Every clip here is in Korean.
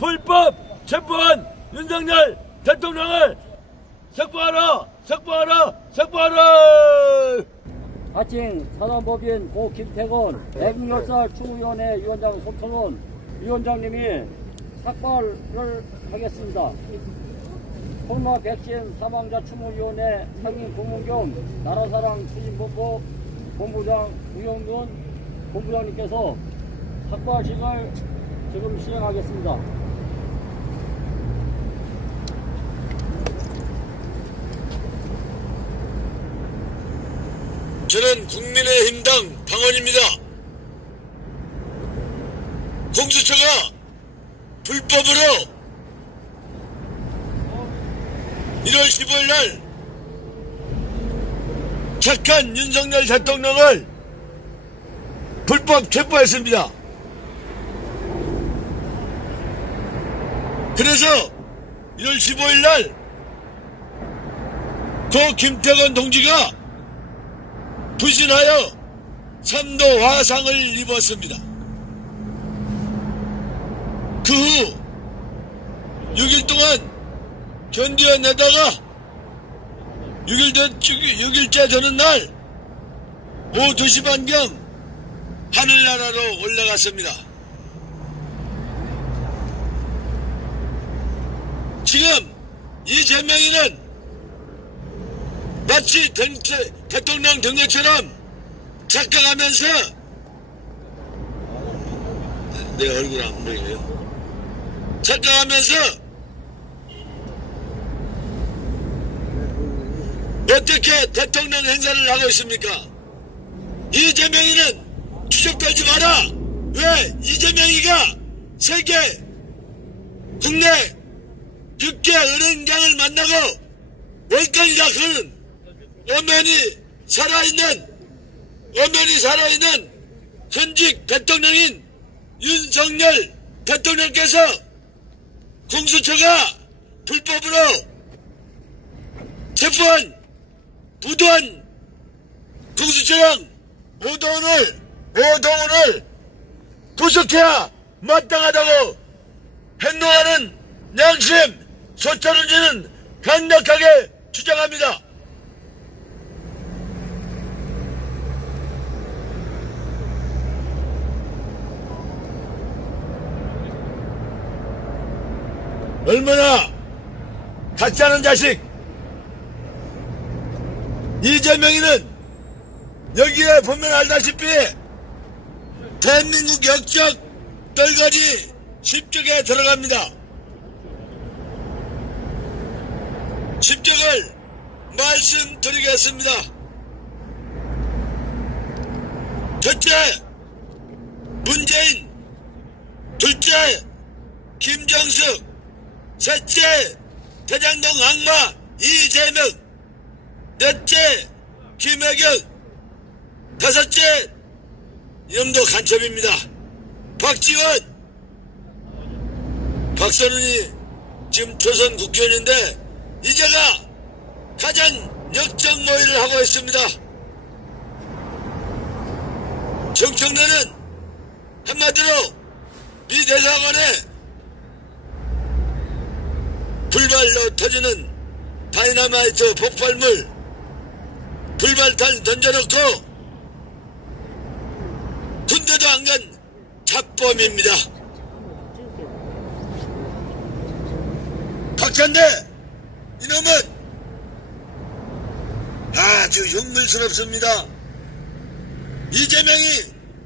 불법 체포한 윤석열 대통령을 석방하라! 석방하라! 석방하라! 하칭 사단법인 고 김태건 106살 추후위원회 위원장 손태원 위원장님이 삭발을 하겠습니다. 코로나 백신 사망자 추모위원회 상임 고문 겸 나라사랑 추진본부 본부장 우영근 본부장님께서 삭발식을 지금 시행하겠습니다. 저는 국민의힘당 방원입니다. 공수처가 불법으로 1월 15일 날 착한 윤석열 대통령을 불법 체포했습니다. 그래서 1월 15일 날 고 김태건 동지가 부신하여 3도 화상을 입었습니다. 그 후 6일 동안 견뎌내다가 6일째 되는 날 오후 2시 반경 하늘나라로 올라갔습니다. 지금 이재명이는 마치 대통령 된 것처럼 착각하면서 내 얼굴 안 보여요. 착각하면서 어떻게 대통령 행사를 하고 있습니까? 이재명이는 추적되지 마라. 왜 이재명이가 세계 국내 6개 은행장을 만나고 월권이가 그는 엄연히 살아있는 현직 대통령인 윤석열 대통령께서 공수처가 불법으로 체포한 부도한 공수처장 오동훈을 구속해야 마땅하다고 행동하는 양심 소처는지는 강력하게 주장합니다. 얼마나 가짜는 자식. 이재명이는 여기에 보면 알다시피 대한민국 역적 떨거지 10적에 들어갑니다. 10적을 말씀드리겠습니다. 첫째, 문재인. 둘째, 김정숙. 셋째, 대장동 악마 이재명. 넷째, 김혜경. 다섯째, 이놈도 간첩입니다. 박지원. 박선훈이 지금 조선 국회의원인데 이제가 가장 역적 모의를 하고 있습니다. 정청래는 한마디로 미 대사관에 불발로 터지는 다이너마이트 폭발물 불발탄 던져놓고 군대도 안 간 잡범입니다. 박찬대 이놈은 아주 흉물스럽습니다. 이재명이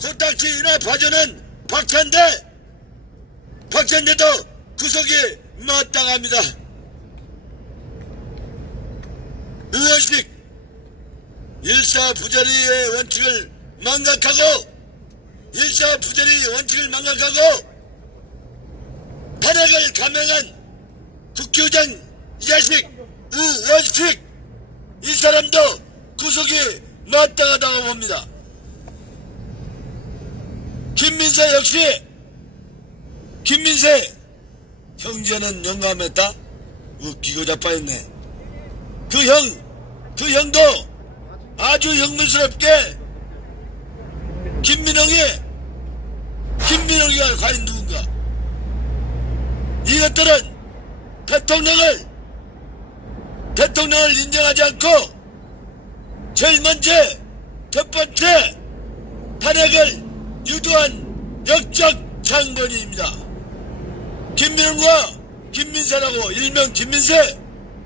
코딱지나 봐주는 박찬대도 구속이 마땅합니다. 우원식 일사부조리의 원칙을 망각하고 탄핵을 감행한 국회의장 이 자식 우원식 이 사람도 구속이 마땅하다고 봅니다. 김민세 역시 형제는 영감했다? 웃기고 자빠졌네. 그 형도 아주 흉물스럽게 김민영이가 과연 누군가? 이것들은 대통령을 인정하지 않고 제일 먼저 첫 번째 탄핵을 유도한 역적 장본인입니다. 김민웅과 김민세라고 일명 김민세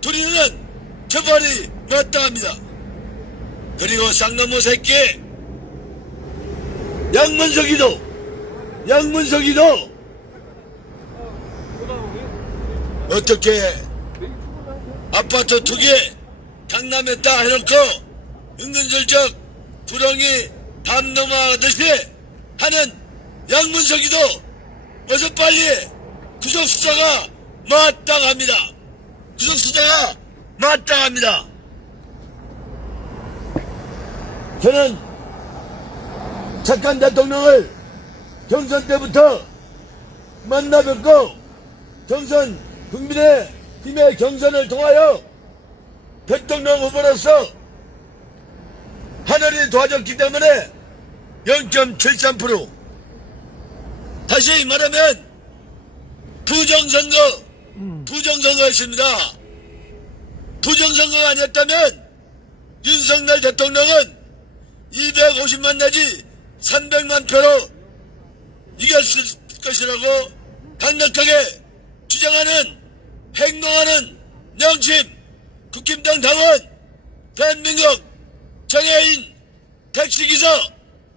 둘이는 처벌이 마땅합니다. 그리고 쌍놈의 새끼 양문석이도 어떻게 아파트 투기 강남했다 해놓고 은근슬쩍 구렁이 담 넘어가듯이 하는 양문석이도 어서 빨리 구속수사가 마땅합니다. 저는 착한 대통령을 경선 때부터 만나뵙고 국민의 힘의 경선을 통하여 대통령 후보로서 하늘이 도와줬기 때문에 0.73% 다시 말하면 부정선거였습니다. 부정선거가 아니었다면 윤석열 대통령은 250만 내지 300만 표로 이겼을 것이라고 강력하게 주장하는 행동하는 명심 국힘당 당원 대한민국 장애인 택시기사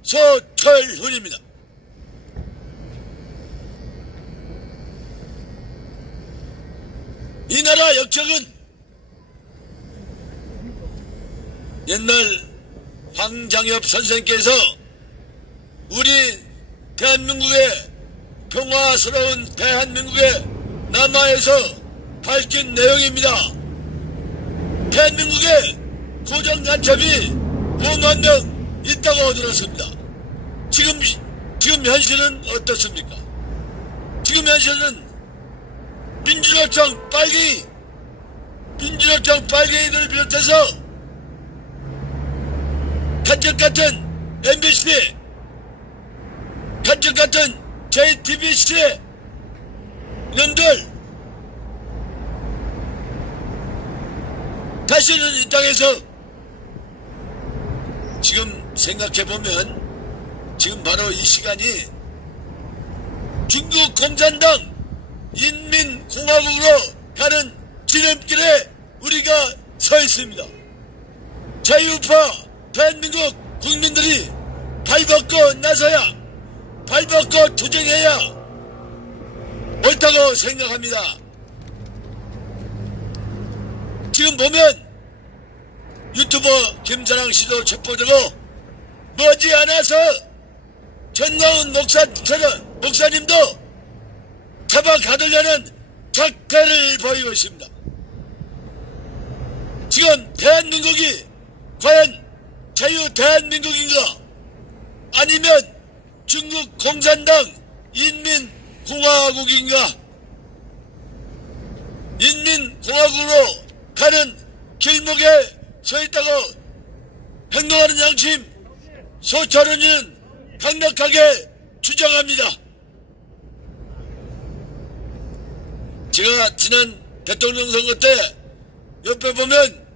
소철훈입니다. 이 나라 역적은 옛날 황장엽 선생께서 우리 대한민국의 평화스러운 대한민국의 남하에서 밝힌 내용입니다. 대한민국에 고정간첩이 5만 명 있다고 들었습니다. 지금 현실은 어떻습니까? 지금 현실은 민주노총 빨갱이들을 비롯해서 간첩 같은 MBC, 간첩 같은 JTBC 이놈들 다시는 이 땅에서 지금 생각해보면 지금 바로 이 시간이 중국 공산당 인민공화국으로 가는 지름길에 우리가 서 있습니다. 자유우파 대한민국 국민들이 발벗고 나서야, 발벗고 투쟁해야 옳다고 생각합니다. 지금 보면 유튜버 김사랑 씨도 첩보되고 머지않아서 전광훈 목사님도 잡아 가두려는 작태를 보이고 있습니다. 지금 대한민국이 과연 자유 대한민국인가 아니면 중국 공산당 인민공화국인가? 인민공화국으로 가는 길목에 서 있다고 행동하는 양심 소철훈이는 강력하게 주장합니다. 제가 지난 대통령 선거 때 옆에 보면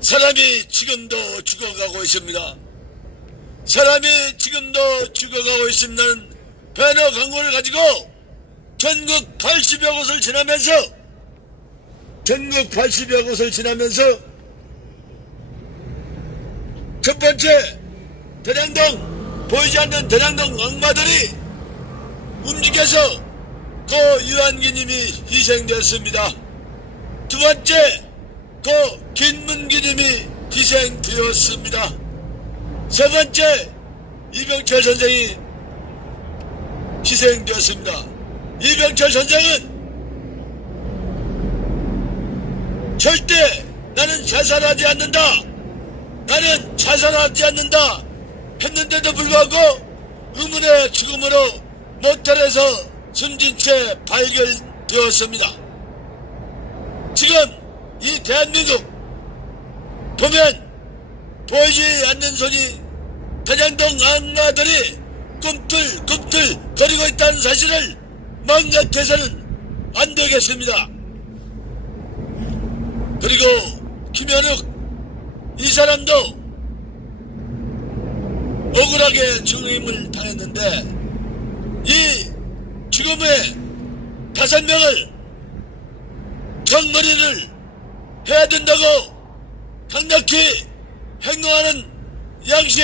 사람이 지금도 죽어가고 있습니다. 사람이 지금도 죽어가고 있습니다는 배너 광고를 가지고 전국 80여 곳을 지나면서 첫 번째 대량동 보이지 않는 대량동 악마들이 움직여서 고 유한기님이 희생되었습니다. 두 번째 고 김문기님이 희생되었습니다. 세 번째 이병철 선생이 희생되었습니다. 이병철 선생은 절대 나는 자살하지 않는다 했는데도 불구하고 의문의 죽음으로 모텔에서 숨진 채 발견되었습니다. 지금 이 대한민국 보면 보이지 않는 손이 대장동 악마들이 꿈틀꿈틀 거리고 있다는 사실을 망각해서는 안 되겠습니다. 그리고 김현욱 이 사람도 억울하게 죽임을 당했는데 이 죽음의 5명을 정머리를 해야 된다고 강력히 행동하는 양심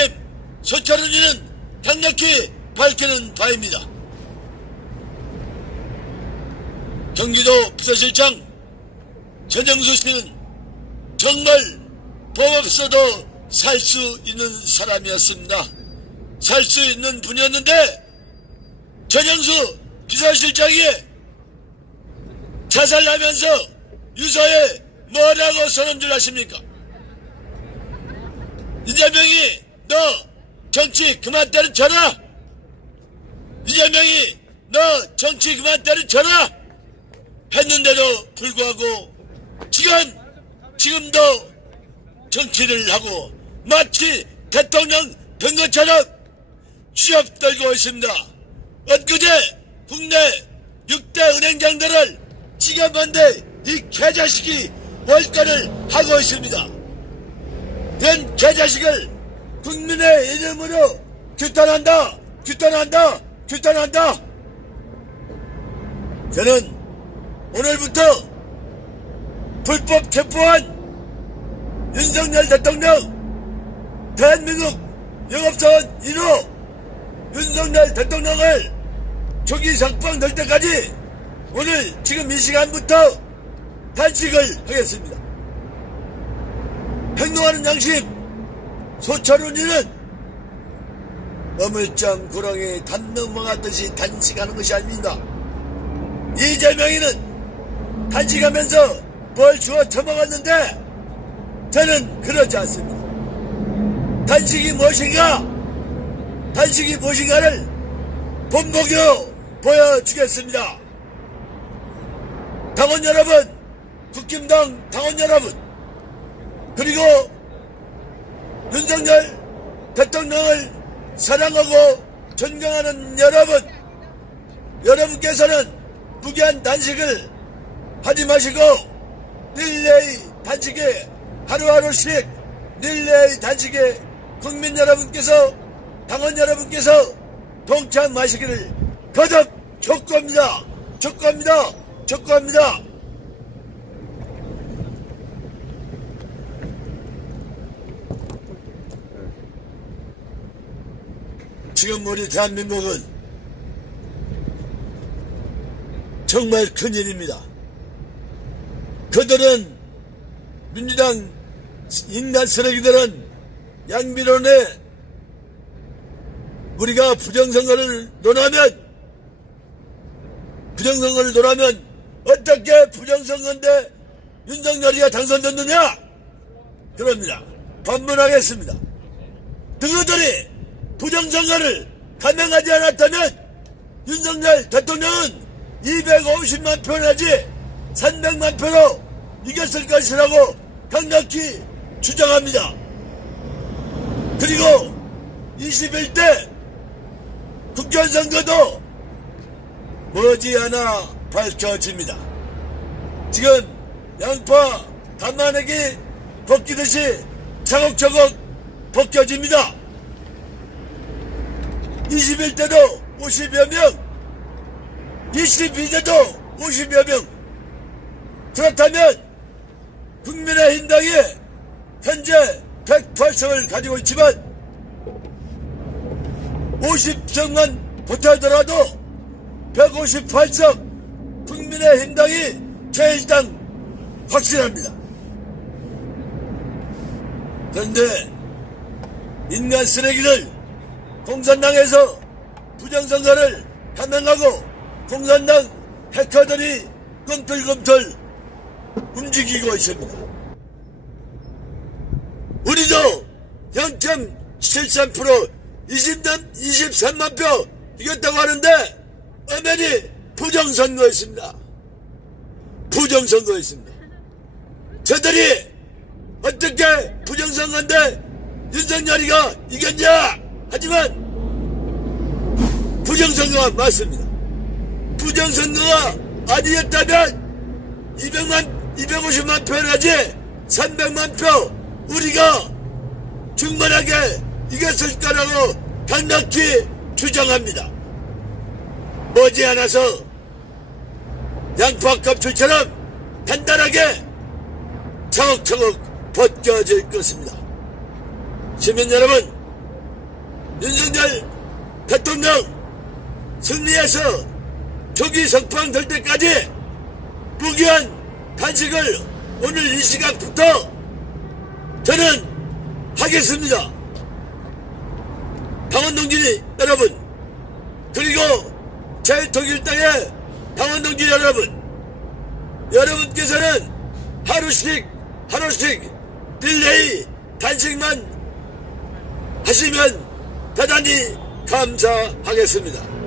소철훈이는 강력히 밝히는 바입니다. 경기도 비서실장 전영수 씨는 정말 법 없어도 살 수 있는 사람이었습니다. 살 수 있는 분이었는데 전영수 비서실장이 자살하면서 유서에 뭐라고 선언을 하십니까? 이재명이 너 정치 그만 때려쳐라. 이재명이 너 정치 그만 때려쳐라 했는데도 불구하고 지금도 정치를 하고 마치 대통령 된 것처럼 취업 떨고 있습니다. 엊그제 국내 6대 은행장들을 찍어본데 이 개자식이 월권을 하고 있습니다. 이런 개자식을 국민의 이름으로 규탄한다. 저는 오늘부터 불법 체포한 윤석열 대통령 대한민국 영업사원 1호 윤석열 대통령을 조기 석방 될 때까지 오늘 지금 이 시간부터 단식을 하겠습니다. 행동하는 양심 소철훈이는 어물장 구렁이 단 넘어갔듯이 단식하는 것이 아닙니다. 이재명이는 단식하면서 뭘 주워 처먹었는데 저는 그렇지 않습니다. 단식이 무엇인가를 본보기로 보여주겠습니다. 당원 여러분, 국힘당 당원 여러분, 그리고 윤석열 대통령을 사랑하고 존경하는 여러분께서는 무기한 단식을 하지 마시고 릴레이 단식에 하루하루씩 릴레이 단식에 국민 여러분께서 당원 여러분께서 동참하시기를 거듭 촉구합니다. 지금 우리 대한민국은 정말 큰일입니다. 그들은 민주당 인간 쓰레기들은 양비론에 우리가 부정선거를 논하면 어떻게 부정선거인데 윤석열이가 당선됐느냐? 그럽니다. 반문하겠습니다. 그들이 부정선거를 감행하지 않았다면 윤석열 대통령은 250만 표 내지 300만 표로 이겼을 것이라고 강력히 주장합니다. 그리고 21대 국회의원선거도 머지않아 밝혀집니다. 지금 양파 담아내기 벗기듯이 차곡차곡 벗겨집니다. 21대도 50여 명, 22대도 50여 명. 그렇다면 국민의힘당이 현재 108석을 가지고 있지만 50석만 보태더라도 158석 국민의힘당이 제1당 확실합니다. 그런데 인간 쓰레기들 공산당에서 부정선거를 감행하고 공산당 해커들이 꿈틀꿈틀 움직이고 있습니다. 우리도 0.73% 23만 표 이겼다고 하는데 엄연히 부정선거였습니다. 저들이 어떻게 부정선거인데 윤석열이가 이겼냐? 하지만 부정선거가 맞습니다. 부정선거가 아니었다면 250만 표라지 300만 표 우리가 충분하게 이겼을 거라고 강력히 주장합니다. 머지않아서 양파껍질처럼 단단하게 차곡차곡 벗겨질 것입니다. 시민 여러분, 윤석열 대통령 승리해서 조기 석방될 때까지 무기한 단식을 오늘 이 시각부터 저는 하겠습니다. 당원동지 여러분, 그리고 제일통일당의 당원동지 여러분, 여러분께서는 하루씩 릴레이 단식만 하시면 대단히 감사하겠습니다.